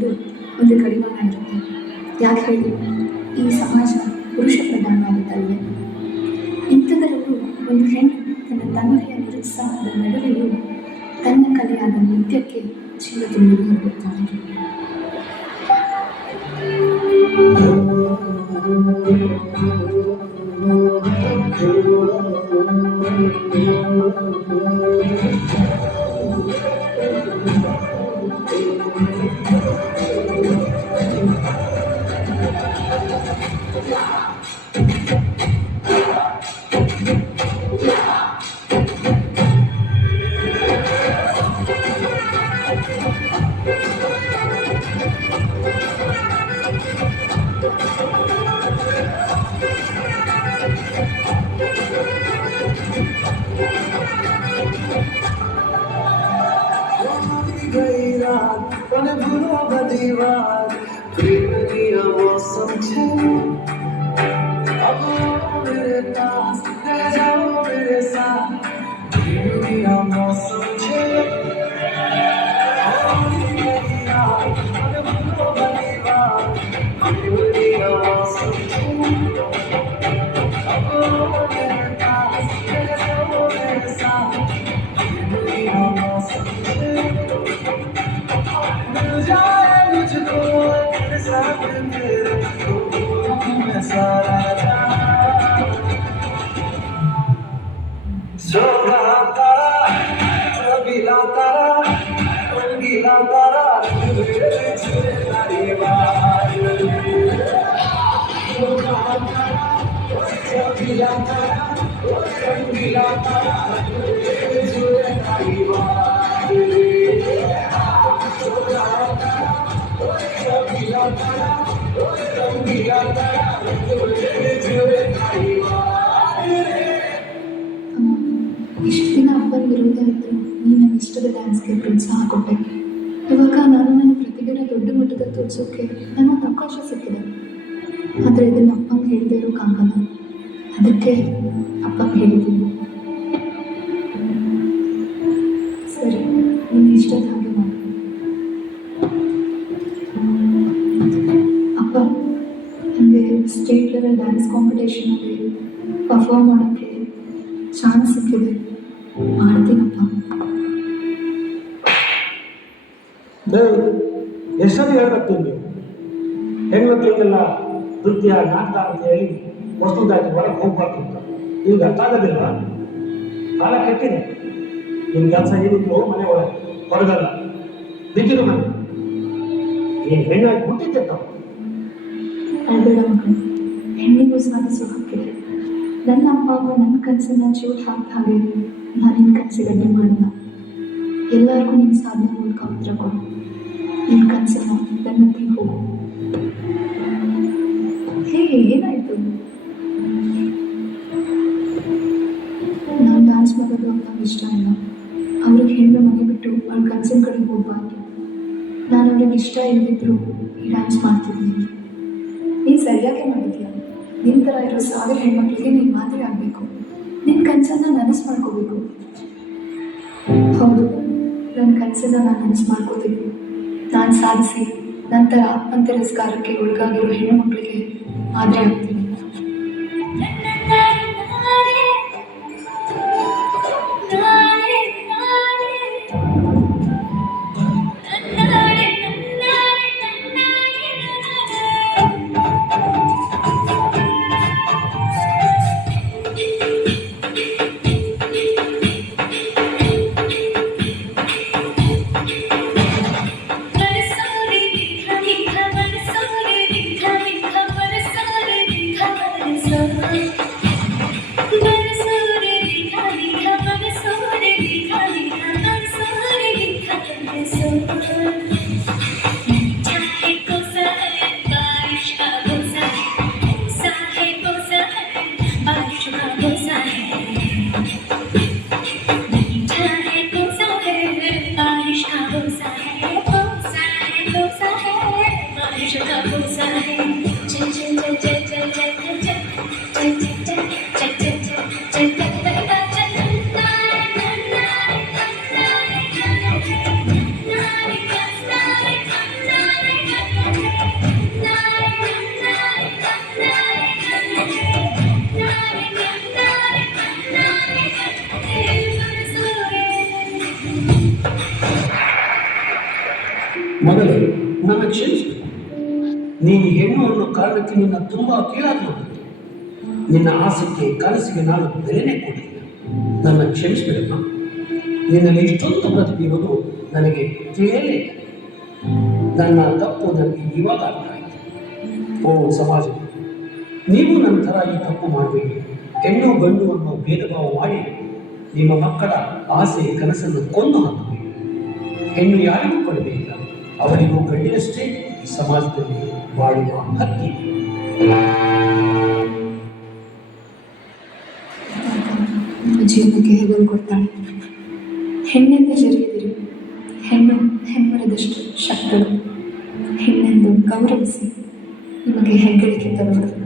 ಸಮಾಜದಲ್ಲೂ ಒಂದು ಗಡಿವಾಣ ಇರುತ್ತೆ. ಯಾಕೆ ಹೇಳಿ, ಈ ಸಮಾಜ ಪುರುಷ ಪ್ರಧಾನವಾಗುತ್ತಲ್ವೇ? ಇಂಥದರಲ್ಲೂ ಒಂದು ಹೆಣ್ಣು ತನ್ನ ತಂದೆಯ ನಿರುತ್ಸಾಹದ ನಡುವೆಯೂ ತನ್ನ ಕಲೆಯಾದ ನೃತ್ಯಕ್ಕೆ ಜೀವ ತುಂಬಲು ಹೊರಡುತ್ತಾಳೆ. मौसम अब मेरे पास जाओ मेरे साथ मौसम ಇಷ್ಟು ದಿನ ಅಪ್ಪನ ವಿರೋಧ ಇದ್ದು ನೀನು ನನ್ನ ಇಷ್ಟದ ಡ್ಯಾನ್ಸ್ಗೆ ಪ್ರೋತ್ಸಾಹ ಕೊಟ್ಟೆ. ಇವಾಗ ನಾನು ನನ್ನ ಪ್ರತಿಭೆನ ದೊಡ್ಡ ಮಟ್ಟದಲ್ಲಿ ತೋರಿಸೋಕ್ಕೆ ನನಗೊಂದು ಅವಕಾಶ ಸಿಕ್ಕಿದೆ. ಆದರೆ ಇದನ್ನು ಅಪ್ಪಂಗೆ ಹೇಳದೇ ಇರೋಕ್ಕಾಗಲ್ಲ. ಅದಕ್ಕೆ ಅಪ್ಪಂಗೆ ಹೇಳಿದ್ದೀನಿ. ಸರಿ, ನಿನ್ನ ಇಷ್ಟದ ಹಾಗೆ ಮಾಡಿ. ಅಪ್ಪ, ನನಗೆ ಸ್ಟೇಟ್ ಲೆವೆಲ್ ಡ್ಯಾನ್ಸ್ ಕಾಂಪಿಟೇಷನಲ್ಲಿ ಪರ್ಫಾರ್ಮ್ ಮಾಡೋಕ್ಕೆ ಚಾನ್ಸ್ ಸಿಕ್ಕಿದೆ. ಮಾಡ್ತೀನಪ್ಪ. ಎಷ್ಟೊಂದು ಹೇಳ್ಬೇಕು ನೀವು ಹೆಣ್ಮಕ್ಳಿಗೆಲ್ಲ ನೃತ್ಯ ನಾಟಕ ಅಂತ ಹೇಳಿ ವಸ್ತುದಾಯ್ತು ಹೊರಗೆ ಹೋಗ್ಬಾರ್ದು ಅಂತ ನಿಮ್ಗೆ ಅರ್ಥ ಆಗೋದಿಲ್ಲ. ಕಾಲ ಕೆಟ್ಟಿದೆ. ನಿಮ್ಮ ಕೆಲಸ ಏನಿದ್ರು ಮನೆ ಒಳಗೆ ಹೊರಗಲ್ಲ. ಬಿದ್ದಿರು ಮನೆ ನೀನು ಹೆಣ್ಣಾಗಿ ಹುಟ್ಟಿದ್ದೆ ತಾವು. ಅಲ್ಬೇಡ ಮಕ್ಕಳು, ಹೆಣ್ಣಿಗೂ ಸಾಧಿಸೋ ಹಕ್ಕಿದೆ. ನನ್ನ ಅಪ್ಪ ಅಮ್ಮ ನನ್ನ ಕನಸನ್ನ ಚೂರು ಹಾಕಿದ ಹಾಗೆ ನಾನು ನಿನ್ನ ಕನಸಿಗೆ ಅಡ್ಡಿ ಮಾಡಲ್ಲ. ಎಲ್ಲರಿಗೂ ನಿನ್ನ ಸಾಧನೆ ಮೂಲಕ ಉತ್ತರ ಕೊಡು. ನಿನ್ನ ಕನಸನ್ನ ಬೆನ್ನತ್ತಿ ಹೋಗು. ಹೇ, ಏನಾಯಿತು? ನಾನು ಡ್ಯಾನ್ಸ್ ಮಾಡೋದು ಅವ್ರಿಗೆ ಇಷ್ಟ ಇಲ್ಲ. ಅವ್ರಿಗೆ ಹೆಣ್ಣು ಮನೆ ಬಿಟ್ಟು ಅವ್ಳ ಕನಸಿನ ಕಡೆ ಹೋಗ್ಬಾರ್ದು. ನಾನು ಅವ್ರಿಗೆ ಇಷ್ಟ ಇಲ್ಲದಿದ್ರು ಈ ಡ್ಯಾನ್ಸ್ ಮಾಡ್ತಿದ್ದೀನಿ. ನೀನು ಸರಿಯಾಗಿ ಮಾಡಿದ್ಯಾ. ನಿನ್ನ ಥರ ಇರೋ 1000 ಹೆಣ್ಮಕ್ಳಿಗೆ ನೀನು ಮಾದರಿ ಆಗಬೇಕು. ನಿನ್ನ ಕನಸನ್ನು ನನಸು ಮಾಡ್ಕೋಬೇಕು. ಹೌದು, ನನ್ನ ಕನಸನ್ನು ನಾನು ನನಸು ಮಾಡ್ಕೋತೀನಿ. ನಾನು ಸಾಧಿಸಿ ನಂತರ ಅಪ್ಪನ ತಿರಸ್ಕಾರಕ್ಕೆ ಒಳಗಾಗಿರೋ ಹೆಣ್ಣು ಮಕ್ಕಳಿಗೆ ಮಾದರಿ ಆಗ್ತೀನಿ. ಮೊದಲೇ ನನ್ನ ಕ್ಷಮಿಸು. ನೀನು ಹೆಣ್ಣು ಅನ್ನೋ ಕಾರಣಕ್ಕೆ ನಿನ್ನ ತುಂಬಾ ಕೀಳಾಗಿ ನೋಡುತ್ತೆ. ನಿನ್ನ ಆಸಕ್ತಿ ಕನಸಿಗೆ ನಾನು ಬೆಲೆನೇ ಕೊಡಲಿಲ್ಲ. ನನ್ನ ಕ್ಷಮಿಸಬೇಡಮ್ಮ. ನಿನ್ನಲ್ಲಿ ಇಷ್ಟೊಂದು ಪ್ರತಿಭೆ ಇರೋದು ನನಗೆ ತಿಳಿಯಲೇ ಇಲ್ಲ. ನನ್ನ ತಪ್ಪು ನನಗೆ ಇವಾಗ ಅರ್ಥ ಆಯಿತು. ಓ ಸಮಾಜ, ನೀವು ನನ್ನ ಥರ ಈ ತಪ್ಪು ಮಾಡಬೇಡಿ. ಹೆಣ್ಣು ಗಂಡು ಅನ್ನೋ ಭೇದ ಭಾವ ಮಾಡಿ ನಿಮ್ಮ ಮಕ್ಕಳ ಆಸೆ ಕನಸನ್ನು ಕೊಂದು ಹಾಕಬೇಡಿ. ಹೆಣ್ಣು ಯಾರಿಗೂ ಕೊಡಬೇಕಿಲ್ಲ, ಅವರಿಗೂ ಗಂಡಿನಷ್ಟೇ ಈ ಸಮಾಜದಲ್ಲಿ ಬಾಳುವ ಹಕ್ಕಿದೆ. ನಿಮ್ಮ ಜೀವನಕ್ಕೆ ಹೆಗಲು ಕೊಡ್ತಾಳೆ. ಹೆಣ್ಣೆಂದು ಜರಿಯದಿರಿ, ಹೆಣ್ಣು ಹೆಮ್ಮರದಷ್ಟು ಶಕ್ತಳು. ಹೆಣ್ಣೆಂದು ಗೌರವಿಸಿ, ನಿಮಗೆ ಹೆಗ್ಗಳಿಕೆ ತರುವುದು.